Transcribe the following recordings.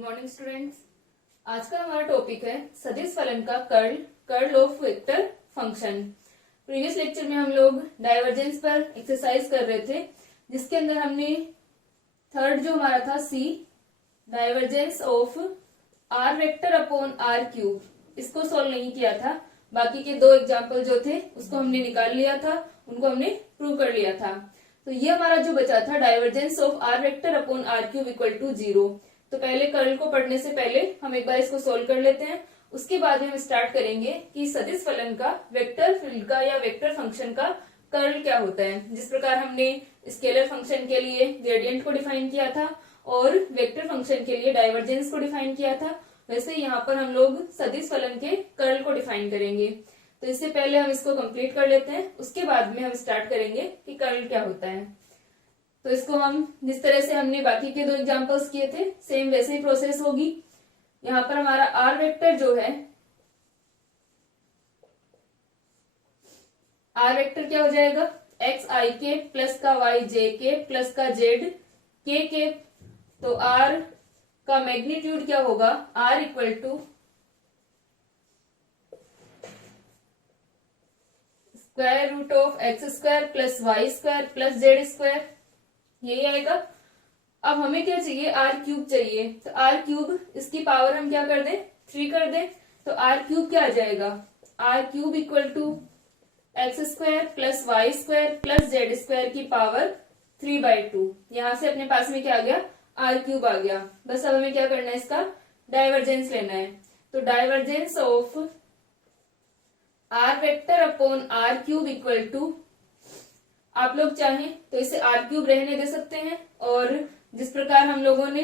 Morning students. आज का हमारा टॉपिक है सदिश फलन का curl, curl of vector function. Previous lecture में हम लोग डाइवर्जेंस पर एक्सरसाइज कर रहे थे, जिसके अंदर हमने थर्ड जो हमारा था C, divergence of r vector upon r cube, इसको सॉल्व नहीं किया था। बाकी के दो एग्जाम्पल जो थे उसको हमने निकाल लिया था, उनको हमने प्रूव कर लिया था। तो ये हमारा जो बचा था divergence of r vector upon r cube equal to 0। तो पहले कर्ल को पढ़ने से पहले हम एक बार इसको सोल्व कर लेते हैं, उसके बाद हम स्टार्ट करेंगे कि सदिश फलन का वेक्टर फील्ड का या वेक्टर फंक्शन का कर्ल क्या होता है। जिस प्रकार हमने स्केलर फंक्शन के लिए ग्रेडियंट को डिफाइन किया था और वेक्टर फंक्शन के लिए डाइवर्जेंस को डिफाइन किया था, वैसे यहाँ पर हम लोग सदिश फलन के कर्ल को डिफाइन करेंगे। तो इससे पहले हम इसको कंप्लीट कर लेते हैं, उसके बाद में हम स्टार्ट करेंगे कि कर्ल क्या होता है। तो इसको हम जिस तरह से हमने बाकी के दो एग्जांपल्स किए थे सेम वैसे ही प्रोसेस होगी। यहाँ पर हमारा आर वेक्टर जो है, आर वेक्टर क्या हो जाएगा, एक्स आई के प्लस का वाई जे के प्लस का जेड के। तो आर का मैग्नीट्यूड क्या होगा, r equal to square root of x square plus y square plus z square, यही आएगा। अब हमें क्या चाहिए, आर क्यूब चाहिए। तो आर क्यूब, इसकी पावर हम क्या कर दें, 3 कर दें। तो आर क्यूब क्या आ जाएगा, r cube equal to x square plus y square plus z square की पावर 3/2। यहां से अपने पास में क्या आ गया, आर क्यूब आ गया। बस अब हमें क्या करना है, इसका डाइवर्जेंस लेना है। तो divergence of r vector upon r cube equal to, आप लोग चाहें तो इसे आर क्यूब रहने दे सकते हैं, और जिस प्रकार हम लोगों ने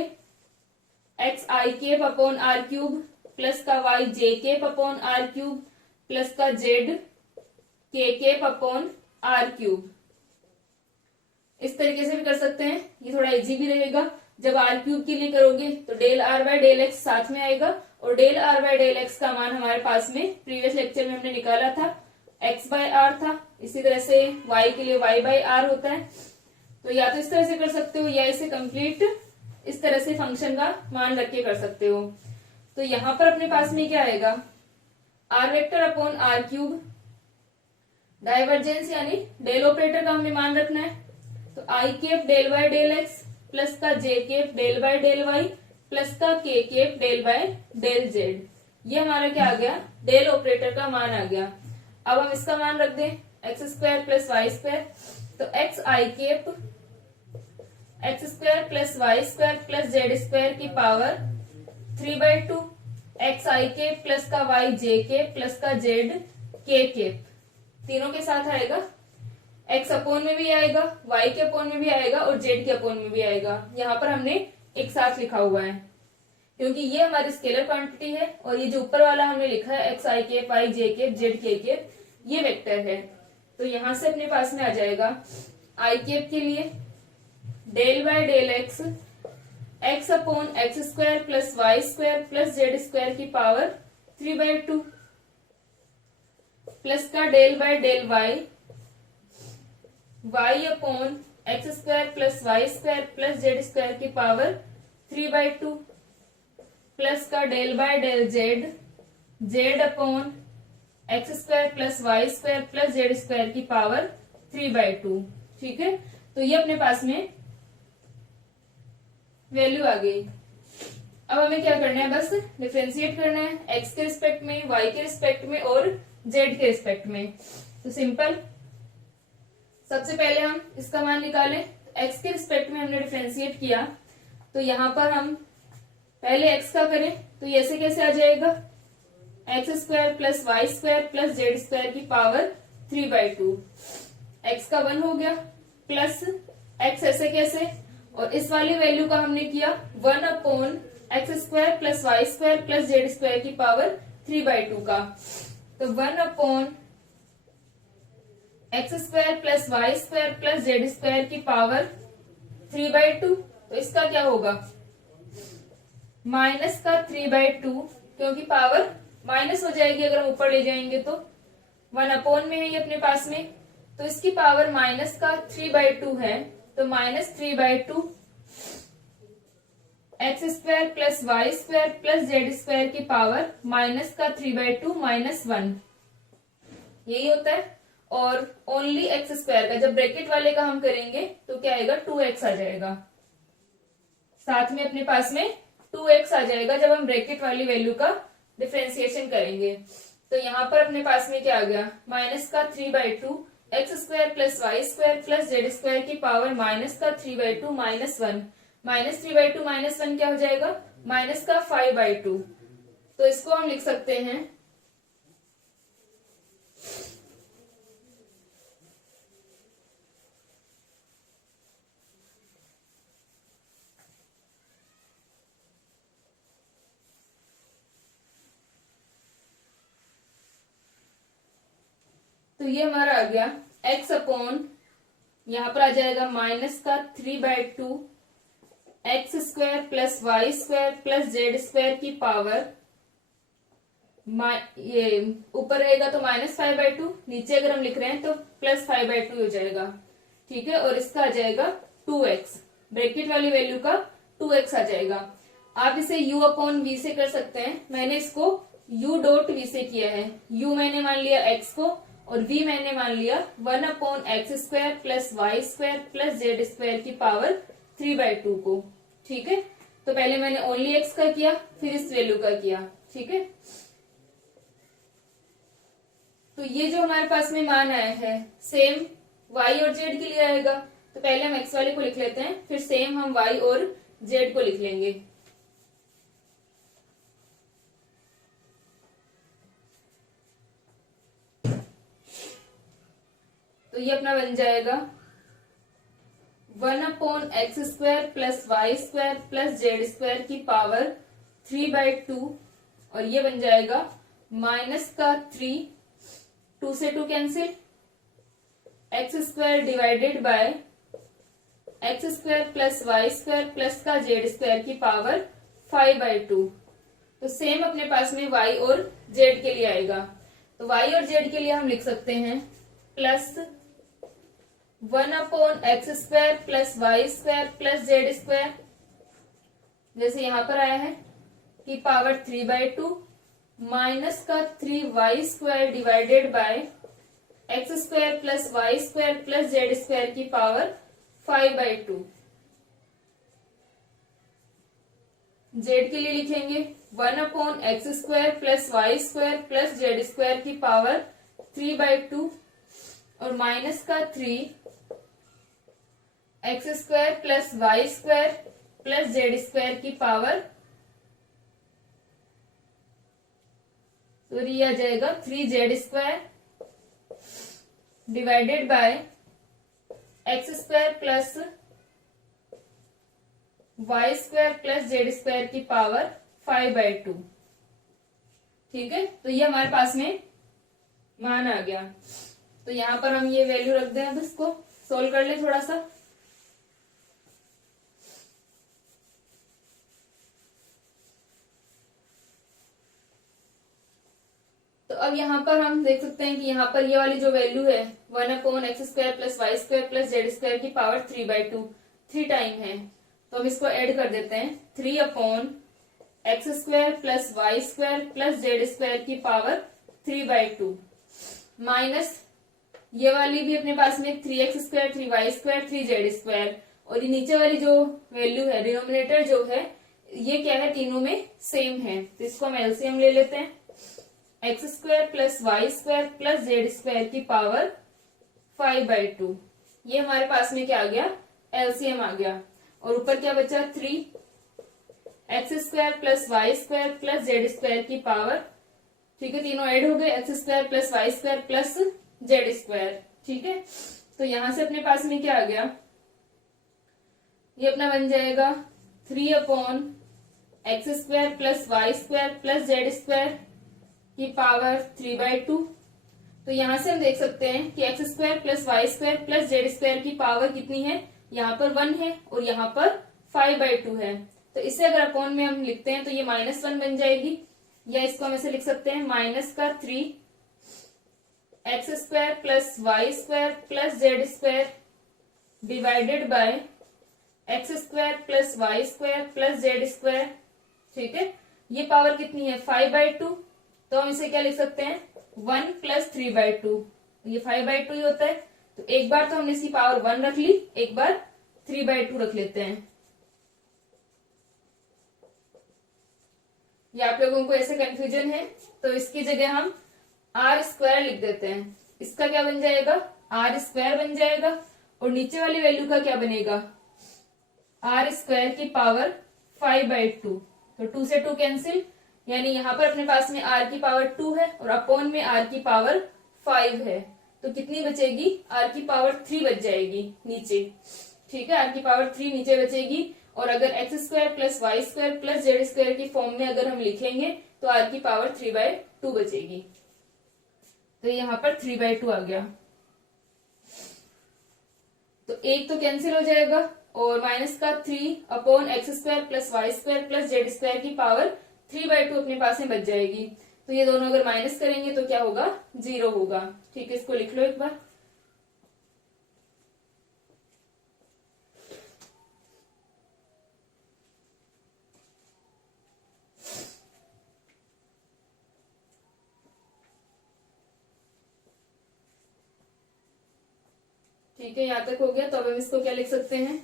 x i cap upon r cube plus का y j cap upon r cube plus का z k cap upon r cube, इस तरीके से भी कर सकते हैं। ये थोड़ा इजी भी रहेगा। जब आर क्यूब के लिए करोगे तो del r by del x साथ में आएगा, और del r by del x का मान हमारे पास में प्रीवियस लेक्चर में हमने निकाला था, एक्स बाय आर था। इसी तरह से y के लिए y बाय आर होता है। तो या तो इस तरह से कर सकते हो, या इसे कंप्लीट इस तरह से फंक्शन का मान रख के कर सकते हो। तो यहां पर अपने पास में क्या आएगा, r vector upon r cube, divergence यानी डेल ऑपरेटर का हमें मान रखना है। तो i cap del by del x plus का j cap del by del y plus का k cap del by del z, ये हमारा क्या आ गया, डेल ऑपरेटर का मान आ गया। अब हम इसका मान रख दें x square plus y square. तो x i cap x square plus y square plus z square की power 3/2, x i cap plus का वाई जे केप प्लस का जेड के केप, तीनों के साथ आएगा। एक्स अपोन में भी आएगा, वाई के अपोन में भी आएगा और जेड के अपोन में भी आएगा। यहाँ पर हमने एक साथ लिखा हुआ है क्योंकि ये हमारी स्केलर क्वांटिटी है, और ये जो ऊपर वाला हमने लिखा है x i cap y j cap z k cap, ये वेक्टर है। तो यहां से अपने पास में आ जाएगा आई केप के लिए del by del x, x upon x square plus y square plus z square की पावर 3/2 प्लस का del by del y, y upon x square plus y square plus z square की power 3/2 plus का del by del z, z upon x square plus y square plus z square की power 3/2। ठीक है, तो ये अपने पास में value आ गई। अब हमें क्या करना है, बस डिफरेंशिएट करना है एक्स के रिस्पेक्ट में, वाई के रिस्पेक्ट में और जेड के रिस्पेक्ट में। तो सिंपल, सबसे पहले हम इसका मान निकालें। एक्स के रिस्पेक्ट में हमने डिफरेंशिएट किया, तो यहां पर हम पहले एक्स का करें तो ये ऐसे कैसे आ जाएगा, x square plus y square plus z square की पावर 3/2, एक्स का 1 हो गया प्लस एक्स ऐसे कैसे, और इस वाली वैल्यू का हमने किया 1 upon x square plus y square plus z square की पावर 3/2 का। तो 1 upon x square plus y square plus z square की पावर 3/2, तो इसका क्या होगा, माइनस का 3/2, क्योंकि पावर माइनस हो जाएगी अगर हम ऊपर ले जाएंगे तो। 1 अपॉन में है ये अपने पास में, तो इसकी पावर माइनस का 3/2 है, तो -3/2 x square plus y square plus z square की पावर माइनस का 3/2 -1, यही होता है। और ओनली एक्स स्क्वायर का जब ब्रैकेट वाले का हम करेंगे तो क्या आएगा, 2x आ जाएगा। साथ में अपने पास में 2x आ जाएगा जब हम ब्रैकेट वाली वैल्यू का डिफरेंशिएशन करेंगे। तो यहाँ पर अपने पास में क्या आ गया, माइनस का 3/2 x square plus y square plus z square की पावर माइनस का 3/2 -1, माइनस 3/2 -1 क्या हो जाएगा, माइनस का 5/2। तो इसको हम लिख सकते हैं तो ये हमारा आ गया x अपॉन, यहां पर आ जाएगा माइनस का 3/2 x square plus y square plus z square की पावर, ये ऊपर रहेगा तो -5/2, नीचे अगर हम लिख रहे हैं तो +5/2 हो जाएगा, ठीक है। और इसका आ जाएगा 2x, ब्रैकेट वाली वैल्यू का 2x आ जाएगा। आप इसे u अपॉन v से कर सकते हैं, मैंने इसको u डॉट v से किया है। u मैंने मान लिया x को और v मैंने मान लिया 1/x square plus y square plus z square की पावर 3/2 को, ठीक है। तो पहले मैंने ओनली x का किया, फिर इस वैल्यू का किया, ठीक है। तो ये जो हमारे पास में मान आया है सेम y और z के लिए आएगा। तो पहले हम x वाले को लिख लेते हैं, फिर सेम हम y और z को लिख लेंगे। तो ये अपना बन जाएगा 1/x square plus y square plus z square की पावर 3/2, और ये बन जाएगा माइनस का 3, 2 से 2 cancel, x square divided by x square plus y square plus का जेड स्क्वायर की पावर 5/2। तो सेम अपने पास में y और z के लिए आएगा। तो y और z के लिए हम लिख सकते हैं plus 1/x square plus y square plus z square, जैसे यहां पर आया है, की पावर 3/2 माइनस का 3y square divided by x square plus y square plus z square की पावर 5/2। z के लिए लिखेंगे 1/x square plus y square plus z square की पावर 3/2 और माइनस का 3 x square plus y square plus z square की power, तो ये आ जाएगा 3z square divided by x square plus y square plus z square की power 5/2, ठीक है। तो ये हमारे पास में मान आ गया। तो यहां पर हम ये वैल्यू रख दें, अब इसको सोल्व कर ले थोड़ा सा। तो अब यहाँ पर हम देख सकते हैं कि यहाँ पर ये वाली जो वैल्यू है 1/x square plus y square plus z square की पावर 3/2 3 टाइम है। तो हम इसको ऐड कर देते हैं, 3/x square plus y square plus z square की पावर 3/2 माइनस ये वाली भी अपने पास में 3x square 3y square 3z square, और ये नीचे वाली जो वैल्यू है डिनोमिनेटर जो है ये क्या है, तीनों में सेम है। तो इसको हम एलसीएम ले लेते हैं, x square plus y square plus z square की पावर 5/2। ये हमारे पास में क्या आ गया, एलसीएम आ गया। और ऊपर क्या बचा, 3x square plus y square plus z square की पावर, ठीक है, तीनों ऐड हो गए, x square plus y square plus z square, ठीक है। तो यहां से अपने पास में क्या आ गया, ये अपना बन जाएगा 3/x square plus y square plus z square की पावर 3/2। तो यहां से हम देख सकते हैं कि x square plus y square plus z square की पावर कितनी है, यहाँ पर 1 है और यहाँ पर 5/2 है। तो इसे अगर अपॉन में हम लिखते हैं तो ये -1 बन जाएगी, या इसको हम ऐसे लिख सकते हैं माइनस का 3x square plus y square plus z square divided by x square plus y square plus z square. ठीक है, ये पावर कितनी है 5/2, तो हम इसे क्या लिख सकते हैं 1 प्लस 3/2। ये 5/2 ही होता है, तो एक बार तो हमने इसकी पावर 1 रख ली, एक बार 3/2 रख लेते हैं। ये आप लोगों को ऐसे कंफ्यूजन है तो इसकी जगह हम आर स्क्वायर लिख देते हैं। इसका क्या बन जाएगा आर स्क्वायर बन जाएगा, और नीचे वाली वैल्यू का क्या बनेगा आर स्क्वायर की पावर 5/2। तो 2 से 2 कैंसिल, यानी यहां पर अपने पास में आर की पावर 2 है और अपॉन में आर की पावर 5 है, तो कितनी बचेगी आर की पावर 3 बच जाएगी नीचे। ठीक है, आर की पावर 3 नीचे बचेगी, और अगर x square plus y square plus z square की फॉर्म में अगर हम लिखेंगे तो आर की पावर 3/2 बचेगी। तो यहाँ पर 3/2 आ गया, तो एक तो कैंसिल हो जाएगा, और माइनस का 3 upon x square plus y square plus z square की पावर 3/2 अपने पास में बच जाएगी। तो ये दोनों अगर माइनस करेंगे तो क्या होगा 0 होगा। ठीक है, इसको लिख लो एक बार। ठीक है, यहां तक हो गया, तो अब हम इसको क्या लिख सकते हैं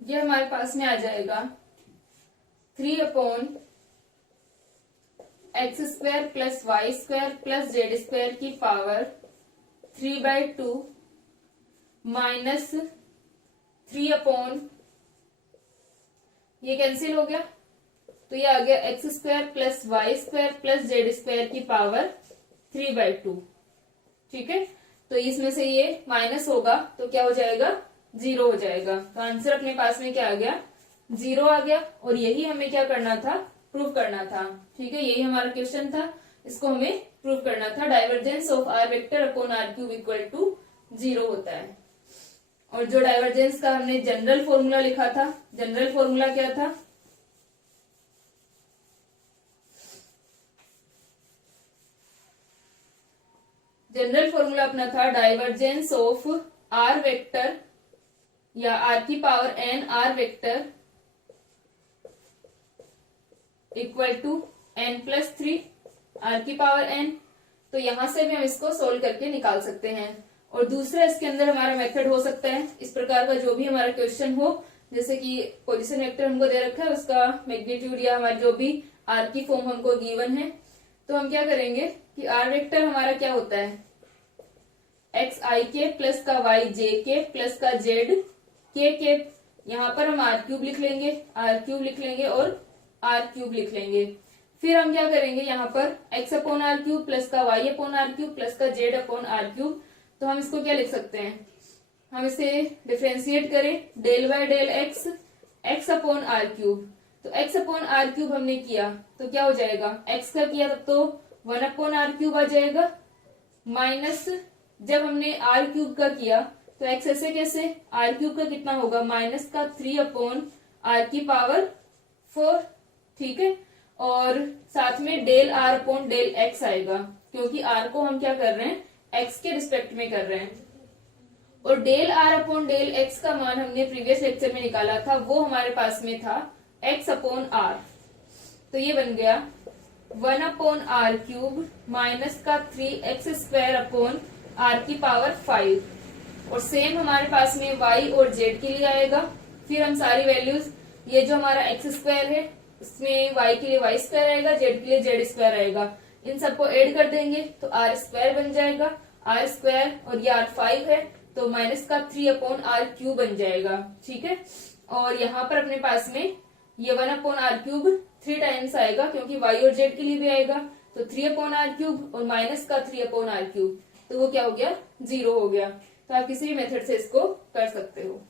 ये हमारे पास में आ जाएगा 3 upon x square plus y square plus z square की पावर 3/2 माइनस 3 अपॉन, ये कैंसिल हो गया, तो ये आ गया x square plus y square plus z square की पावर 3/2। ठीक है, तो इसमें से ये माइनस होगा तो क्या हो जाएगा 0 हो जाएगा। तो आंसर अपने पास में क्या आ गया 0 आ गया, और यही हमें क्या करना था प्रूव करना था। ठीक है, यही हमारा क्वेश्चन था, इसको हमें प्रूव करना था। Divergence of r vector upon r cube equal to 0 होता है। और जो डाइवर्जेंस का हमने जनरल फॉर्मूला लिखा था, जनरल फॉर्मूला क्या था जनरल फॉर्मूला अपना था डाइवर्जेंस ऑफ आर वेक्टर या आर की power n r vector equal to n+3 r की पावर n। तो यहां से भी हम इसको सोल्व करके निकाल सकते हैं। और दूसरा इसके अंदर हमारा मेथड हो सकता है इस प्रकार का, जो भी हमारा क्वेश्चन हो, जैसे कि पोजीशन वेक्टर हमको दे रखा है, उसका मैग्नीट्यूड या हमारा जो भी आर की फॉर्म हमको गिवन है, तो हम क्या करेंगे कि आर वेक्टर हमारा क्या होता है एक्स आई के प्लस का वाई जे के प्लस का जेड के। यहाँ पर हम आर क्यूब लिख लेंगे, आर क्यूब लिख लेंगे और आर क्यूब लिख लेंगे। फिर हम क्या करेंगे यहाँ पर x upon r cube plus का y upon r cube plus का जेड अपॉन आर क्यूब। तो हम इसको क्या लिख सकते हैं, हम इसे डिफ्रेंशिएट करें del by del x x upon r cube. तो एक्स अपॉन आर क्यूब हमने किया तो क्या हो जाएगा एक्स का किया तब तो 1 अपॉन आर क्यूब आ जाएगा, माइनस जब हमने आर क्यूब का किया तो एक्स ऐसे कैसे आर क्यूब का कितना होगा माइनस का 3 अपॉन आर की पावर 4। ठीक है, और साथ में del r upon del x आएगा, क्योंकि आर को हम क्या कर रहे हैं एक्स के रिस्पेक्ट में कर रहे हैं। और del r upon del x का मान हमने प्रीवियस लेक्चर में निकाला था, वो हमारे पास में था एक्स अपॉन आर। तो ये बन गया 1 अपॉन आर क्यूब माइनस का 3x स्क्वायर अपॉन आर की पावर 5। और सेम हमारे पास में y और z के लिए आएगा। फिर हम सारी वैल्यूज, ये जो हमारा एक्स स्क्वायर है इसमें y के लिए वाई स्क्वायर आएगा, z के लिए जेड स्क्वायर आएगा, इन सबको ऐड कर देंगे तो आर स्क्वायर बन जाएगा, आर स्क्वायर और ये आर 5 है तो माइनस का 3 अपॉन आर क्यूब बन जाएगा। ठीक है, और यहाँ पर अपने पास में ये 1 अपॉन आर क्यूब 3 टाइम्स आएगा, क्योंकि y और z के लिए भी आएगा, तो 3 अपॉन आर क्यूब और माइनस का 3 अपॉन आर क्यूब, तो वो क्या हो गया 0 हो गया। तो आप किसी भी मेथड से इसको कर सकते हो।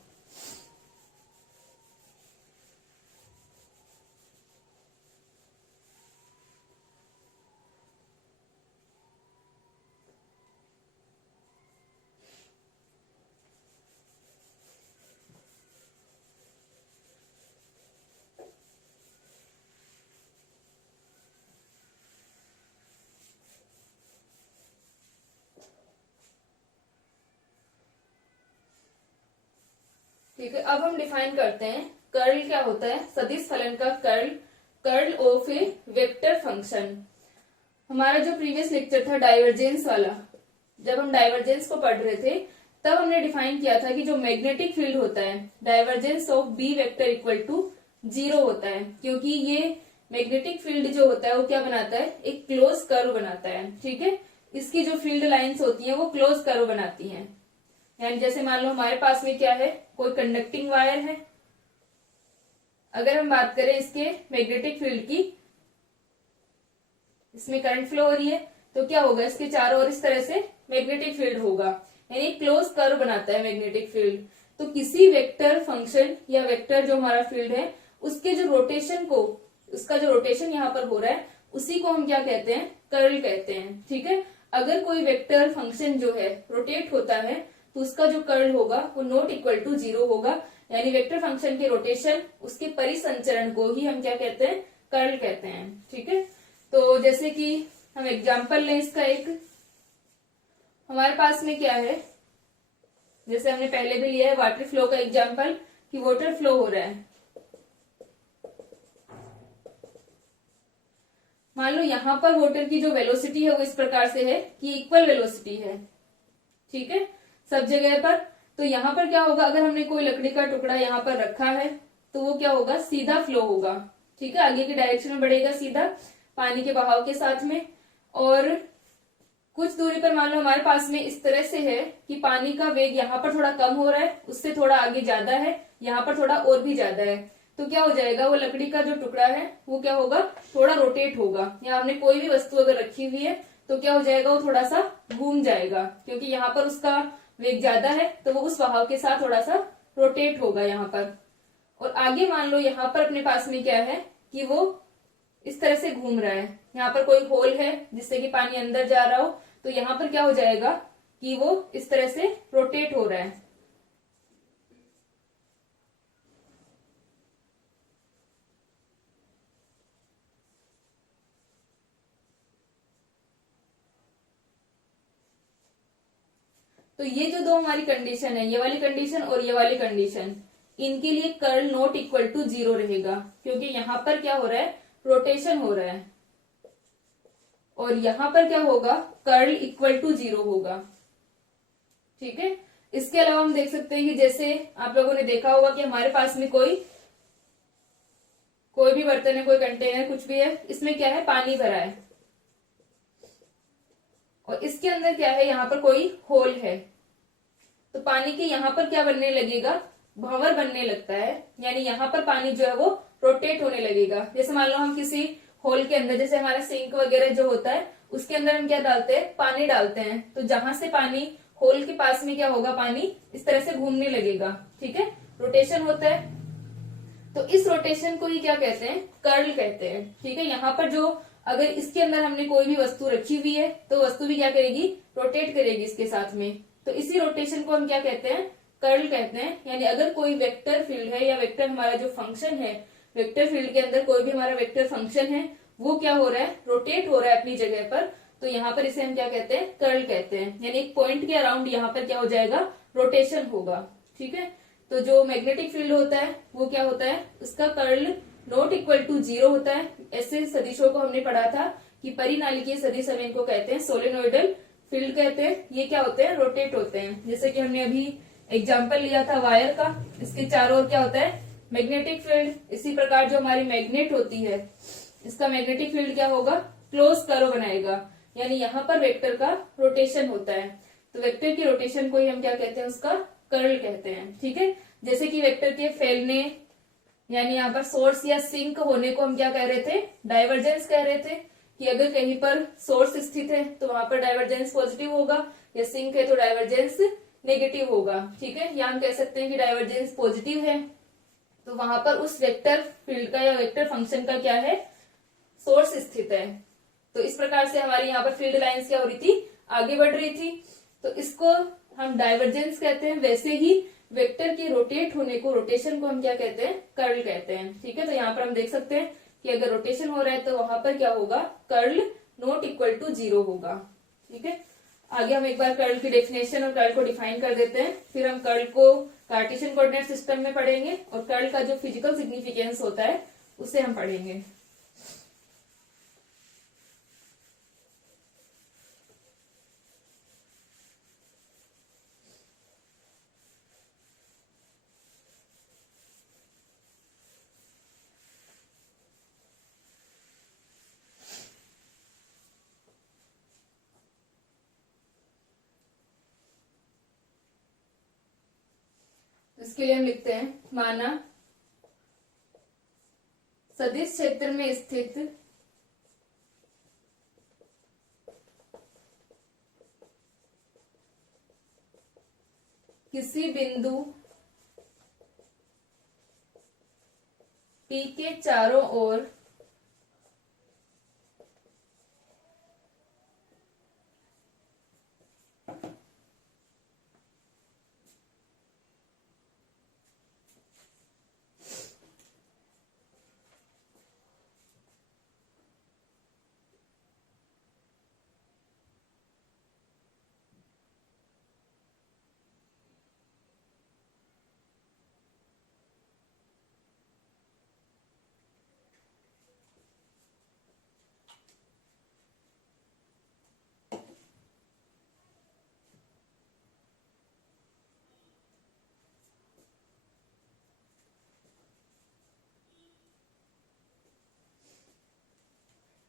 ठीक है, अब हम डिफाइन करते हैं कर्ल क्या होता है। सदिश फलन का curl, curl of A vector function. हमारा जो प्रीवियस लेक्चर था डाइवर्जेंस वाला, जब हम डाइवर्जेंस को पढ़ रहे थे तब हमने डिफाइन किया था कि जो मैग्नेटिक फील्ड होता है divergence of B vector equal to 0 होता है, क्योंकि ये मैग्नेटिक फील्ड जो होता है वो क्या बनाता है, एक क्लोज कर्व बनाता है। ठीक है, इसकी जो फील्ड लाइंस होती हैं वो क्लोज कर्व बनाती हैं। यानी जैसे मान लो हमारे पास में क्या है, कोई कंडक्टिंग वायर है, अगर हम बात करें इसके मैग्नेटिक फील्ड की, इसमें करंट फ्लो हो रही है तो क्या होगा, इसके चारों ओर इस तरह से मैग्नेटिक फील्ड होगा, यानी क्लोज कर्व बनाता है मैग्नेटिक फील्ड। तो किसी वेक्टर फंक्शन या वेक्टर जो हमारा फील्ड है उसके जो रोटेशन को, उसका जो रोटेशन यहाँ पर हो रहा है उसी को हम क्या कहते हैं, कर्ल कहते हैं। ठीक है, अगर कोई वेक्टर फंक्शन जो है रोटेट होता है तो उसका जो कर्ल होगा वो नॉट इक्वल टू 0 होगा, यानी वेक्टर फंक्शन के रोटेशन, उसके परिसंचरण को ही हम क्या कहते हैं, कर्ल कहते हैं। ठीक है, तो जैसे कि हम एग्जाम्पल लें इसका एक, हमारे पास में क्या है, जैसे हमने पहले भी लिया है वाटर फ्लो का एग्जाम्पल कि वाटर फ्लो हो रहा है। मान लो यहां पर वाटर की जो वेलोसिटी है वो इस प्रकार से है कि इक्वल वेलोसिटी है। ठीक है, सब जगह पर। तो यहाँ पर क्या होगा, अगर हमने कोई लकड़ी का टुकड़ा यहाँ पर रखा है तो वो क्या होगा, सीधा फ्लो होगा। ठीक है, आगे की डायरेक्शन में बढ़ेगा सीधा पानी के बहाव के साथ में। और कुछ दूरी पर मान लो हमारे पास में इस तरह से है कि पानी का वेग यहाँ पर थोड़ा कम हो रहा है, उससे थोड़ा आगे ज्यादा है, यहाँ पर थोड़ा और भी ज्यादा है, तो क्या हो जाएगा, वो लकड़ी का जो टुकड़ा है वो क्या होगा, थोड़ा रोटेट होगा। या हमने कोई भी वस्तु अगर रखी हुई है तो क्या हो जाएगा, वो थोड़ा सा घूम जाएगा, क्योंकि यहाँ पर उसका वेग ज्यादा है तो वो उस बहाव के साथ थोड़ा सा रोटेट होगा यहाँ पर। और आगे मान लो यहाँ पर अपने पास में क्या है कि वो इस तरह से घूम रहा है, यहाँ पर कोई होल है जिससे कि पानी अंदर जा रहा हो, तो यहाँ पर क्या हो जाएगा कि वो इस तरह से रोटेट हो रहा है। तो ये जो दो हमारी कंडीशन है, ये वाली कंडीशन और ये वाली कंडीशन, इनके लिए कर्ल नॉट इक्वल टू 0 रहेगा, क्योंकि यहाँ पर क्या हो रहा है, रोटेशन हो रहा है। और यहाँ पर क्या होगा, कर्ल इक्वल टू 0 होगा। ठीक है, इसके अलावा हम देख सकते हैं कि जैसे आप लोगों ने देखा होगा कि हमारे पास में कोई भी बर्तन है, कोई कंटेनर, कुछ भी है, इसमें क्या है, पानी भरा है और इसके अंदर क्या है, यहाँ पर कोई होल है, तो पानी के यहाँ पर क्या बनने लगेगा, भंवर बनने लगता है, यानी यहाँ पर पानी जो है वो रोटेट होने लगेगा। जैसे मान लो हम किसी होल के अंदर, जैसे हमारा सिंक वगैरह जो होता है उसके अंदर हम क्या डालते हैं, पानी डालते हैं, तो जहां से पानी होल के पास में क्या होगा, पानी इस तरह से घूमने लगेगा। ठीक है, रोटेशन होता है, तो इस रोटेशन को ही क्या कहते हैं, कर्ल कहते हैं। ठीक है, यहाँ पर जो अगर इसके अंदर हमने कोई भी वस्तु रखी हुई है तो वस्तु भी क्या करेगी, रोटेट करेगी इसके साथ में, तो इसी रोटेशन को हम क्या कहते हैं, कर्ल कहते हैं। यानी अगर कोई वेक्टर फील्ड है या वेक्टर हमारा जो फंक्शन है, वेक्टर फील्ड के अंदर कोई भी हमारा वेक्टर फंक्शन है, वो क्या हो रहा है, रोटेट हो रहा है अपनी जगह पर, तो यहाँ पर इसे हम क्या कहते हैं, कर्ल कहते हैं। यानी एक पॉइंट के अराउंड यहाँ पर क्या हो जाएगा, रोटेशन होगा। ठीक है, तो जो मैग्नेटिक फील्ड होता है वो क्या होता है, उसका कर्ल नॉट इक्वल टू 0 होता है। ऐसे सदिशों को हमने पढ़ा था कि परिनालिकीय सदिश, हम इनको कहते हैं सोलेनोइडल फील्ड कहते हैं। ये क्या होते हैं, रोटेट होते हैं। जैसे कि हमने अभी एग्जाम्पल लिया था वायर का, इसके चारों ओर क्या होता है, मैग्नेटिक फील्ड। इसी प्रकार जो हमारी मैग्नेट होती है, इसका मैग्नेटिक फील्ड क्या होगा, क्लोज कर्व बनाएगा, यानी यहाँ पर वेक्टर का रोटेशन होता है, तो वेक्टर की रोटेशन को ही हम क्या कहते हैं, उसका कर्ल कहते हैं। ठीक है, जैसे कि वेक्टर के फैलने, यानी यहाँ पर सोर्स या सिंक होने को हम क्या कह रहे थे, डाइवर्जेंस कह रहे थे, कि अगर कहीं पर सोर्स स्थित है तो वहां पर डाइवर्जेंस पॉजिटिव होगा, या सिंक है तो डाइवर्जेंस नेगेटिव होगा। ठीक है, या हम कह सकते हैं कि डाइवर्जेंस पॉजिटिव है तो वहां पर उस वेक्टर फील्ड का या वेक्टर फंक्शन का क्या है, सोर्स स्थित है। तो इस प्रकार से हमारी यहाँ पर फील्ड लाइंस क्या हो रही थी, आगे बढ़ रही थी, तो इसको हम डाइवर्जेंस कहते हैं। वैसे ही वेक्टर के रोटेट होने को, रोटेशन को हम क्या कहते हैं, कर्ल कहते हैं। ठीक है, तो यहाँ पर हम देख सकते हैं कि अगर रोटेशन हो रहा है तो वहां पर क्या होगा, कर्ल नॉट इक्वल टू 0 होगा। ठीक है, आगे हम एक बार कर्ल की डेफिनेशन और कर्ल को डिफाइन कर देते हैं, फिर हम कर्ल को कार्टेशियन कोऑर्डिनेट सिस्टम में पढ़ेंगे और कर्ल का जो फिजिकल सिग्निफिकेंस होता है उसे हम पढ़ेंगे। इसके लिए हम लिखते हैं, माना सदिश क्षेत्र में स्थित किसी बिंदु P के चारों ओर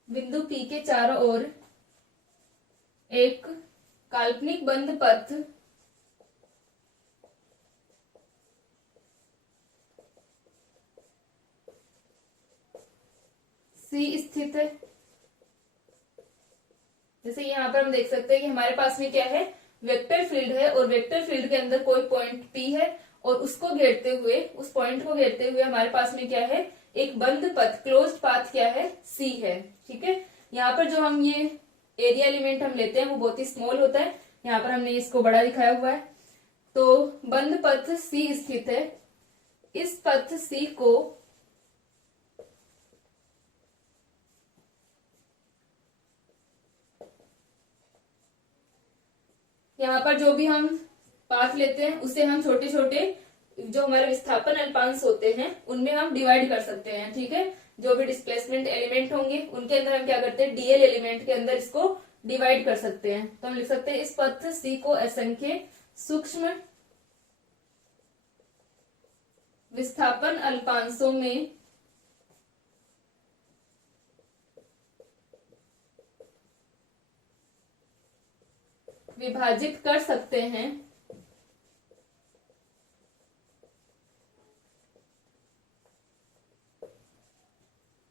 बिंदु P के चारों ओर एक काल्पनिक बंद पथ C स्थित है। जैसे यहाँ पर हम देख सकते हैं कि हमारे पास में क्या है, वेक्टर फील्ड है और वेक्टर फील्ड के अंदर कोई पॉइंट P है और उसको घेरते हुए, उस पॉइंट को घेरते हुए हमारे पास में क्या है, एक बंद पथ, क्लोज्ड पाथ क्या है, C है। ठीक है, यहाँ पर जो हम ये एरिया एलिमेंट हम लेते हैं वो बहुत ही स्मॉल होता है। यहाँ पर हमने इसको बड़ा दिखाया हुआ है। तो बंद पथ C स्थित है। इस पथ C को यहाँ पर जो भी हम पाथ लेते हैं उसे हम छोटे छोटे जो हमारे विस्थापन अल्पांश होते हैं उनमें हम डिवाइड कर सकते हैं। ठीक है, जो भी डिस्प्लेसमेंट एलिमेंट होंगे उनके अंदर हम क्या करते हैं, डीएल एलिमेंट के अंदर इसको डिवाइड कर सकते हैं। तो हम लिख सकते हैं इस पथ C को असंख्य सूक्ष्म विस्थापन अल्पांशों में विभाजित कर सकते हैं।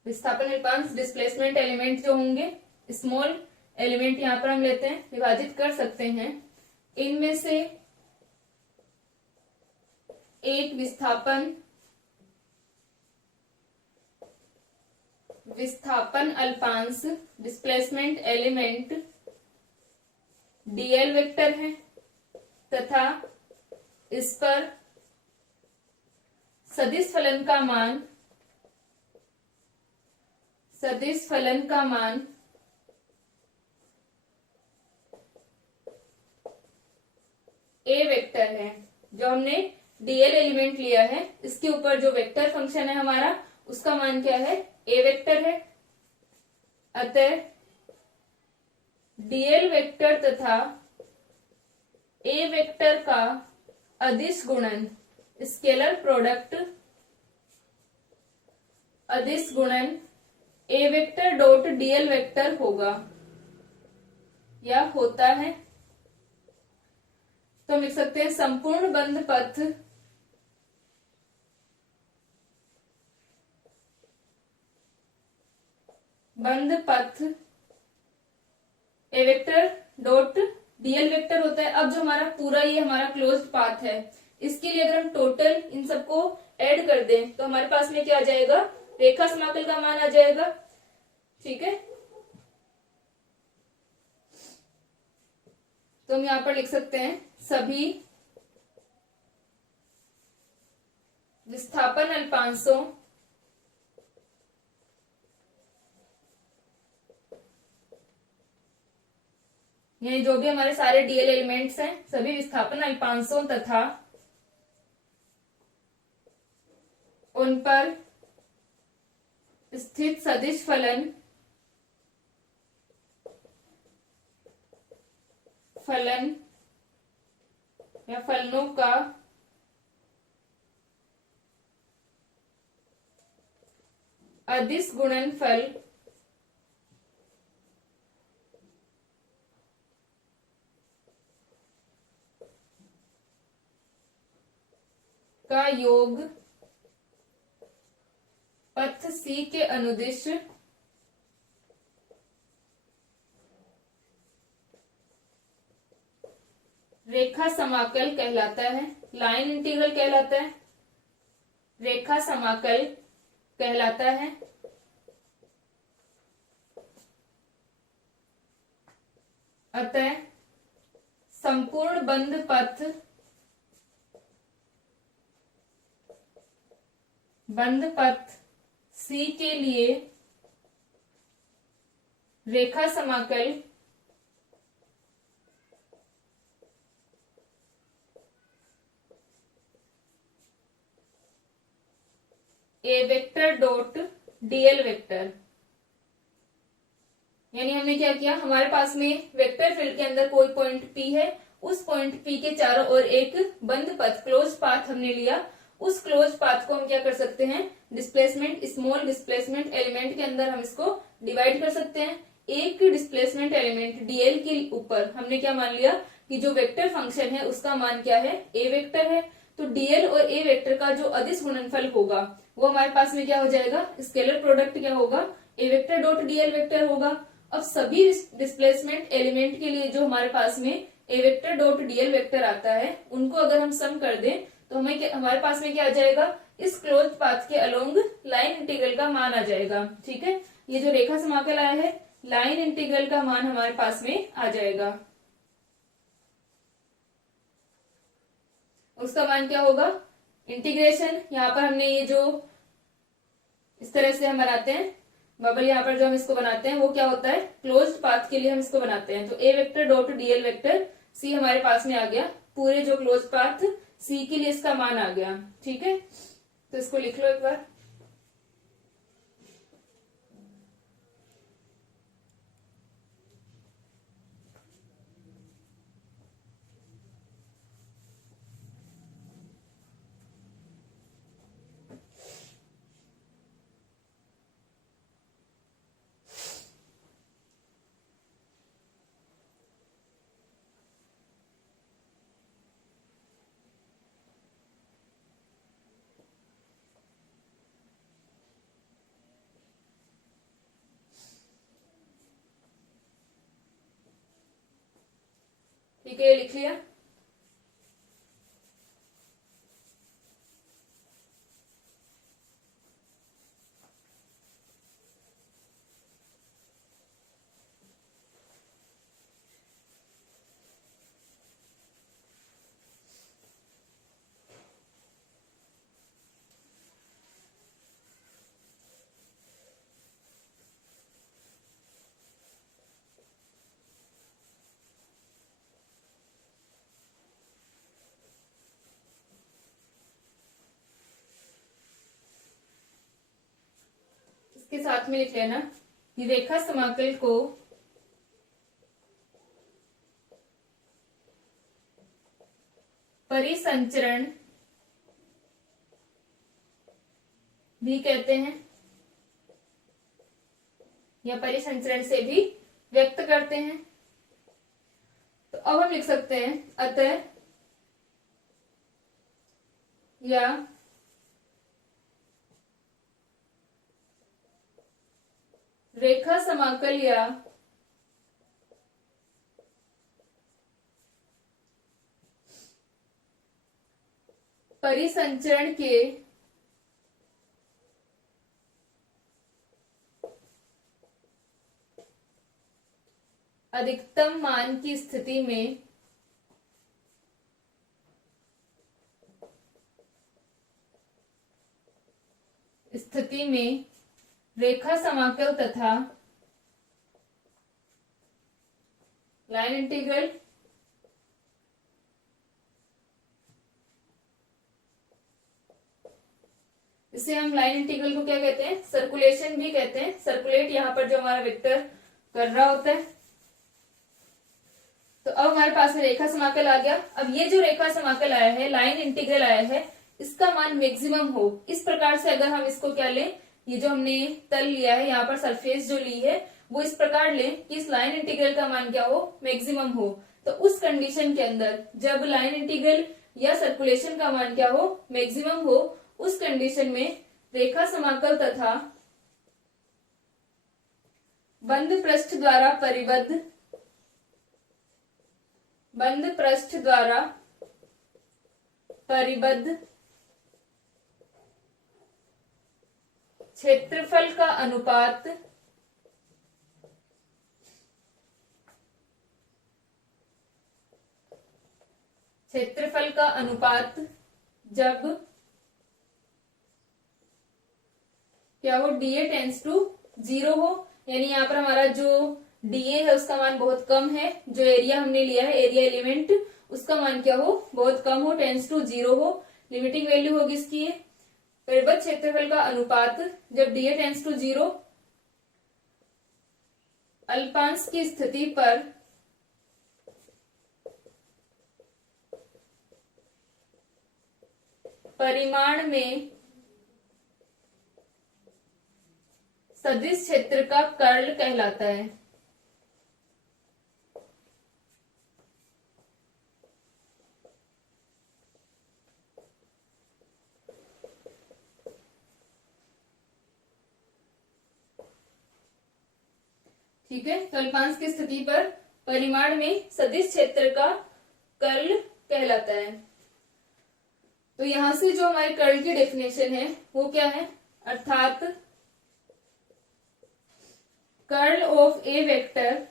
विस्थापन अल्पांश डिस्प्लेसमेंट एलिमेंट जो होंगे, स्मॉल एलिमेंट यहां पर हम लेते हैं, विभाजित कर सकते हैं। इनमें से एक विस्थापन अल्पांश डिस्प्लेसमेंट एलिमेंट डीएल वेक्टर है तथा इस पर सदिश फलन का मान ए वेक्टर है। जो हमने डीएल एलिमेंट लिया है इसके ऊपर जो वेक्टर फंक्शन है हमारा, उसका मान क्या है, ए वेक्टर है। अतः डीएल वेक्टर तथा ए वेक्टर का अदिश गुणन, स्केलर प्रोडक्ट अदिश गुणन ए वेक्टर डॉट डीएल वेक्टर होगा या होता है। तो हम लिख सकते हैं संपूर्ण बंद पथ ए वेक्टर डॉट डीएल वेक्टर होता है। अब जो हमारा पूरा ये हमारा क्लोज्ड पाथ है, इसके लिए अगर हम टोटल इन सबको ऐड कर दें तो हमारे पास में क्या आ जाएगा, रेखा समाकल का मान आ जाएगा। ठीक है, तो हम यहां पर लिख सकते हैं सभी विस्थापन अल्पांशों ये जो भी हमारे सारे डीएल एलिमेंट्स हैं, सभी विस्थापन अल्पांशों तथा कोण पर स्थित सदिश फलन या फलनों का अदिश गुणनफल का योग पथ C के अनुदिश रेखा समाकल कहलाता है। लाइन इंटीग्रल कहलाता है, रेखा समाकल कहलाता है। अतः संपूर्ण बंद पथ C के लिए रेखा समाकल A vector dot dl vector, यानी हमने क्या किया, हमारे पास में वेक्टर फील्ड के अंदर कोई पॉइंट P है, उस पॉइंट P के चारों ओर एक बंद पथ क्लोज पाथ हमने लिया। उस क्लोज पाथ को हम क्या कर सकते हैं, डिस्प्लेसमेंट स्मॉल डिस्प्लेसमेंट एलिमेंट के अंदर हम इसको डिवाइड कर सकते हैं। एक डिस्प्लेसमेंट एलिमेंट dl के ऊपर हमने क्या मान लिया कि जो वेक्टर फंक्शन है उसका मान क्या है, a वेक्टर है। तो dl और a वेक्टर का जो अदिश गुणनफल होगा वो हमारे पास में क्या हो जाएगा, स्केलर प्रोडक्ट क्या होगा, a vector dot dl vector होगा। अब सभी डिस्प्लेसमेंट एलिमेंट के लिए जो हमारे पास में a vector dot dl vector आता है उनको अगर हम सम कर दें तो हमारे पास में क्या आ जाएगा, इस क्लोज पाथ के अलोंग लाइन इंटीग्रल का मान आ जाएगा। ठीक है, ये जो रेखा समाकल आया है लाइन इंटीग्रल का मान हमारे पास में आ जाएगा। उसका मान क्या होगा, इंटीग्रेशन, यहाँ पर हमने ये जो इस तरह से हम बनाते हैं बबल, यहाँ पर जो हम इसको बनाते हैं वो क्या होता है, क्लोज्ड पाथ के लिए हम इसको बनाते हैं। तो a vector dot dl vector c हमारे पास में आ गया, पूरे जो क्लोज पाथ c के लिए इसका मान आ गया। ठीक है, तो इसको लिख लो एक बार। ठीक है, ये लिख लिया। इसके साथ में लिख लेना कि रेखा समाकल को परिसंचरण भी कहते हैं या परिसंचरण से भी व्यक्त करते हैं। तो अब हम लिख सकते हैं अतः या रेखा समाकल या परिसंचरण के अधिकतम मान की स्थिति में रेखा समाकल तथा लाइन इंटीग्रल इसे हम लाइन इंटीग्रल को क्या कहते हैं, सर्कुलेशन भी कहते हैं। सर्कुलेट यहाँ पर जो हमारा वेक्टर कर रहा होता है। तो अब हमारे पास में रेखा समाकल आ गया। अब ये जो रेखा समाकल आया है, लाइन इंटीग्रल आया है, इसका मान मैक्सिमम हो, इस प्रकार से अगर हम इसको क्या लें, ये जो हमने तल लिया है, यहाँ पर सरफेस जो ली है वो इस प्रकार लें कि इस लाइन इंटीग्रल का मान क्या हो, मैक्सिमम हो। तो उस कंडीशन के अंदर जब लाइन इंटीग्रल या सर्कुलेशन का मान क्या हो, मैक्सिमम हो, उस कंडीशन में रेखा समाकल तथा बंद पृष्ठ द्वारा परिबद्ध क्षेत्रफल का अनुपात जब क्या हो, डीए टेंस टू 0 हो, यानी यहाँ पर हमारा जो डीए है उसका मान बहुत कम है, जो एरिया हमने लिया है, एरिया एलिमेंट, उसका मान क्या हो, बहुत कम हो, टेंस टू 0 हो। लिमिटिंग वैल्यू होगी इसकी ये। परिबद्ध क्षेत्रफल का अनुपात जब डीए टेंस टू 0, अल्पांश की स्थिति पर परिमाण में सदिश क्षेत्र का कर्ल कहलाता है। ठीक है, तो अल्पांश की स्थिति पर परिमाण में सदिश क्षेत्र का कर्ल कहलाता है। तो यहां से जो हमारे कर्ल की डेफिनेशन है वो क्या है, अर्थात curl of A vector,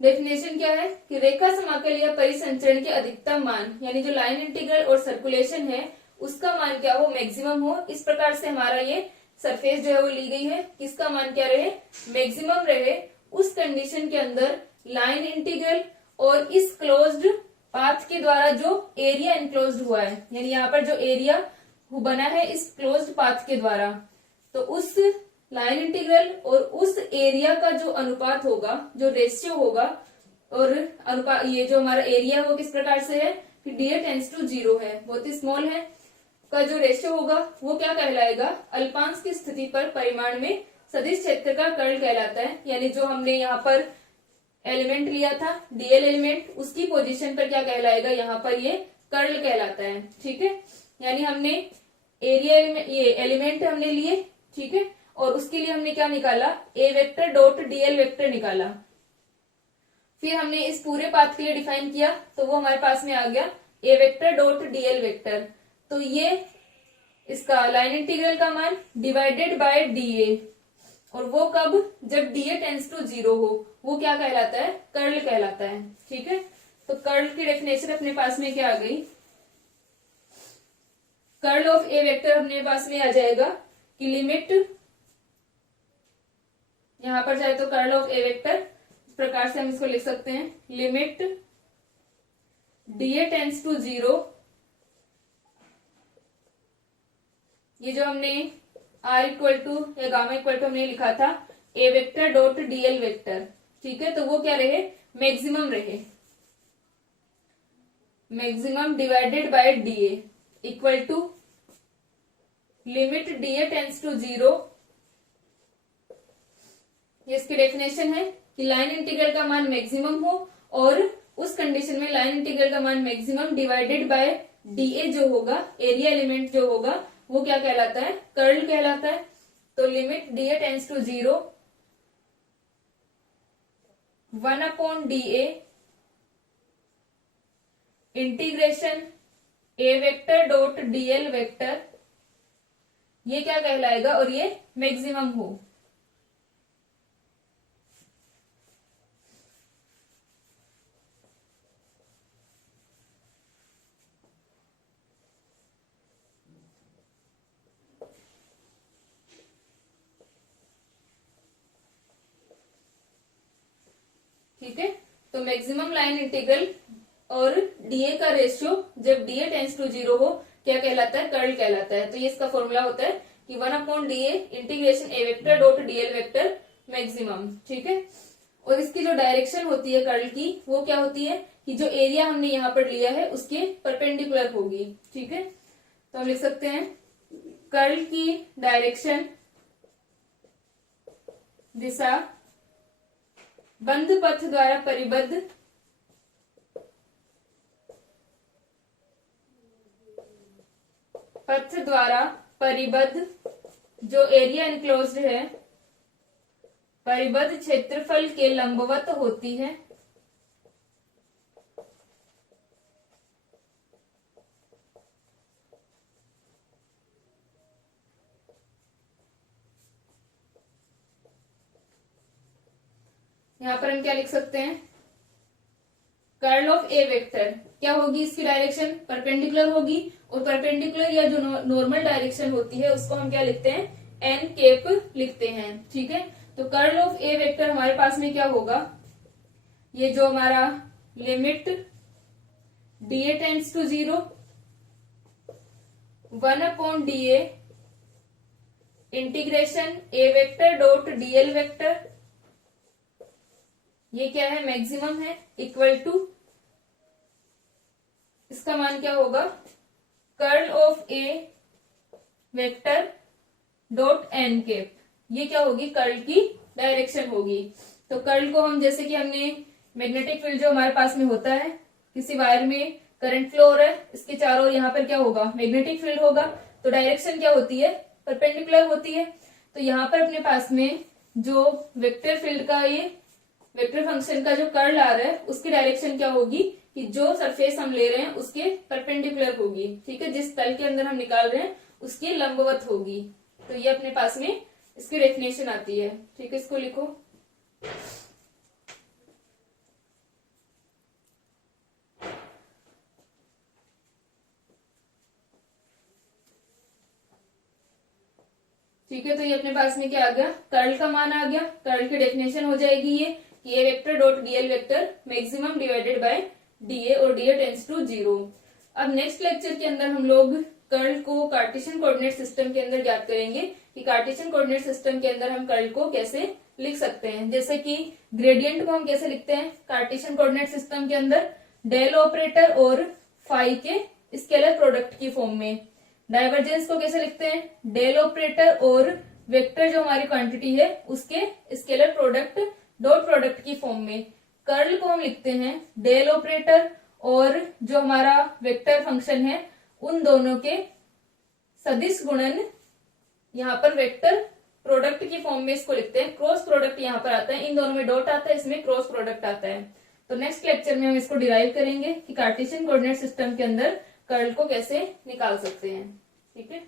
definition क्या है कि रेखा समाकल या परिसंचरण के अधिकतम मान, यानी जो लाइन इंटीग्रल और सर्कुलेशन है उसका मान क्या हो, मैक्सिमम हो। इस प्रकार से हमारा ये सरफेस जो है वो ली गई है, किसका मान क्या रहे, मैक्सिमम रहे। उस कंडीशन के अंदर लाइन इंटीग्रल और इस क्लोज्ड पाथ के द्वारा जो एरिया एनक्लोज्ड हुआ है, यानी यहाँ पर जो एरिया बना है इस क्लोज्ड पाथ के द्वारा, तो उस लाइन इंटीग्रल और उस एरिया का जो अनुपात होगा, जो रेशियो होगा, और अनुपात, ये जो हमारा एरिया है वो किस प्रकार से है कि डीए टेंस टू 0 है, बहुत ही स्मॉल है, का जो रेशियो होगा वो क्या कहलाएगा, अल्पांश की स्थिति पर परिमाण में सदिश क्षेत्र का कर्ल कहलाता है। यानी जो हमने यहाँ पर एलिमेंट लिया था, डीएल एलिमेंट, उसकी पोजीशन पर क्या कहलाएगा, यहाँ पर ये कर्ल कहलाता है। ठीक है, यानी हमने एरिया ये एलिमेंट हमने लिए, ठीक है, और उसके लिए हमने क्या निकाला, ए वेक्टर डॉट डीएल वेक्टर निकाला। फिर हमने इस पूरे पाथ के लिए डिफाइन किया, तो वो हमारे पास में आ गया ए वेक्टर डॉट डीएल वेक्टर। तो ये इसका लाइन इंटीग्रल का मान डिवाइडेड बाय डीए, और वो कब, जब डीए टेंस टू 0 हो, वो क्या कहलाता है, कर्ल कहलाता है। ठीक है, तो कर्ल की डेफिनेशन अपने पास में क्या आ गई, कर्ल ऑफ ए वेक्टर अपने पास में आ जाएगा कि लिमिट, यहां पर जाए तो कर्ल ऑफ ए वेक्टर इस प्रकार से हम इसको लिख सकते हैं, लिमिट डीए टेंस टू 0, ये जो हमने आर इक्वल टू या गामा इक्वल टू हमने लिखा था A vector dot dl vector. ठीक है, तो वो क्या रहे, मैक्सिमम रहे, maximum divided by dA equal to limit dA tends to 0। ये इसकी डेफिनेशन है कि लाइन इंटीग्रल का मान मैक्सिमम हो, और उस कंडीशन में लाइन इंटीग्रल का मान मैक्सिमम डिवाइडेड बाय डीए जो होगा, एरिया एलिमेंट जो होगा, वो क्या कहलाता है, कर्ल कहलाता है। तो limit dA tends to 0, 1/DA integration A vector dot dl vector, ये क्या कहलाएगा, और ये मैक्सिमम हो। ठीक है, तो मैक्सिमम लाइन इंटीग्रल और डीए का रेशियो जब डीए टेंस टू 0 हो, क्या कहलाता है, कर्ल कहलाता है। तो ये इसका फॉर्मूला होता है कि 1/dA integration A vector dot dl vector maximum. ठीक है, और इसकी जो डायरेक्शन होती है कर्ल की वो क्या होती है कि जो एरिया हमने यहाँ पर लिया है उसके परपेंडिकुलर होगी। ठीक है, तो हम लिख सकते हैं कर्ल की डायरेक्शन दिशा बंद पथ द्वारा परिबद्ध जो एरिया इनक्लोज्ड है परिबद्ध क्षेत्रफल के लंबवत होती है। यहां पर हम क्या लिख सकते हैं, कर्ल ऑफ ए वेक्टर क्या होगी, इसकी डायरेक्शन परपेंडिकुलर होगी, और परपेंडिकुलर या जो नॉर्मल डायरेक्शन होती है उसको हम क्या लिखते हैं, एन केप लिखते हैं। ठीक है, तो कर्ल ऑफ ए वेक्टर हमारे पास में क्या होगा, ये जो हमारा limit dA tends to 0 1/dA integration A vector dot dl vector, ये क्या है, मैक्सिमम है, इक्वल टू इसका मान क्या होगा, curl of A vector dot n cap, ये क्या होगी, कर्ल की डायरेक्शन होगी। तो कर्ल को हम जैसे कि हमने मैग्नेटिक फील्ड जो हमारे पास में होता है, किसी वायर में करंट फ्लो हो रहा है, इसके चारों ओर यहाँ पर क्या होगा, मैग्नेटिक फील्ड होगा, तो डायरेक्शन क्या होती है, परपेंडिकुलर होती है। तो यहाँ पर अपने पास में जो वेक्टर फील्ड का ये वेक्टर फंक्शन का जो कर्ल आ रहा है उसकी डायरेक्शन क्या होगी कि जो सरफेस हम ले रहे हैं उसके परपेंडिकुलर होगी। ठीक है, जिस तल के अंदर हम निकाल रहे हैं उसके लंबवत होगी। तो ये अपने पास में इसकी डेफिनेशन आती है। ठीक है, इसको लिखो। ठीक है, तो ये अपने पास में क्या आ गया, कर्ल का मान आ गया। कर्ल की डेफिनेशन हो जाएगी ये कि A vector dot dl vector maximum divided by dA, और डीए टेंड्स टू 0। अब नेक्स्ट लेक्चर के अंदर हम लोग कर्ल को कार्टेशियन कोऑर्डिनेट सिस्टम के अंदर ज्ञात करेंगे कि कार्टेशियन कोऑर्डिनेट सिस्टम के अंदर हम कर्ल को कैसे लिख सकते हैं। जैसे कि ग्रेडियंट को हम कैसे लिखते हैं कार्टेशियन कोऑर्डिनेट सिस्टम के अंदर, डेल ऑपरेटर और फाई के स्केलर प्रोडक्ट की फॉर्म में। डाइवर्जेंस को कैसे लिखते हैं, डेल ऑपरेटर और वेक्टर जो हमारी क्वांटिटी है उसके स्केलर प्रोडक्ट डॉट प्रोडक्ट की फॉर्म में। कर्ल को हम लिखते हैं डेल ऑपरेटर और जो हमारा वेक्टर फंक्शन है उन दोनों के सदिश गुणन, यहाँ पर वेक्टर प्रोडक्ट की फॉर्म में इसको लिखते हैं। क्रॉस प्रोडक्ट यहाँ पर आता है, इन दोनों में डॉट आता है, इसमें क्रॉस प्रोडक्ट आता है। तो नेक्स्ट लेक्चर में हम इसको डिराइव करेंगे कि कार्टेशियन कोऑर्डिनेट सिस्टम के अंदर कर्ल को कैसे निकाल सकते हैं। ठीक है।